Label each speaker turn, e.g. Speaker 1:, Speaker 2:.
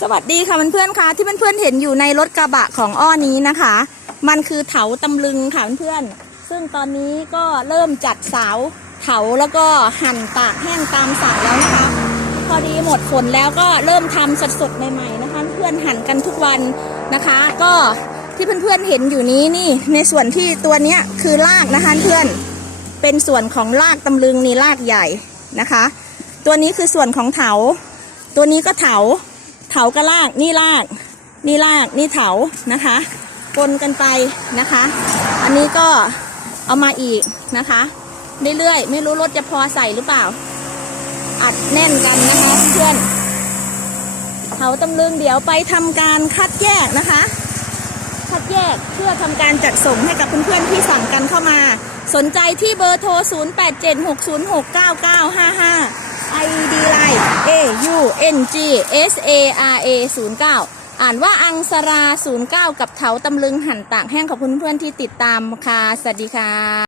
Speaker 1: สวัสดีค่ะเพื่อนๆค่ะ ที่เพื่อนๆเห็นอยู่ในรถกระบะของอ้อนี้นะคะ มันคือเถาตำลึงค่ะเพื่อนๆซึ่งตอนนี้ก็เริ่มจัดเสาเถาแล้วก็หั่นตากแห้งตามสั่งแล้วนะคะ พอดีหมดฝนแล้วก็เริ่มทำสดๆใหม่ๆนะคะ เพื่อนหั่นกันทุกวันนะคะ ก็ที่เพื่อนๆเห็นอยู่นี้นี่ในส่วนที่ตัวเนี้ยคือรากนะคะเพื่อนเป็นส่วนของรากตำลึงนี่รากใหญ่นะคะ ตัวนี้คือส่วนของเถา ตัวนี้ก็เถา เถากระลาก นี่ลาก นี่ลาก นี่เถานะคะปนกันไปนะคะ อันนี้ก็เอามาอีกนะคะ เรื่อยๆ ไม่รู้รถจะพอใส่หรือเปล่า อัดแน่นกันนะคะเพื่อนเถาตำลึงเดี๋ยวไปทำการคัดแยกนะคะ คัดแยกเพื่อทำการจัดส่งให้กับเพื่อนๆที่สั่งกันเข้ามา สนใจที่เบอร์โทร 0876069955 ID Line A U N G S A R A 09อ่านว่าอังสรา 09 กับเถาตำลึงหั่นต่างแห้งขอบคุณเพื่อนที่ติดตามค่ะ สวัสดีค่ะ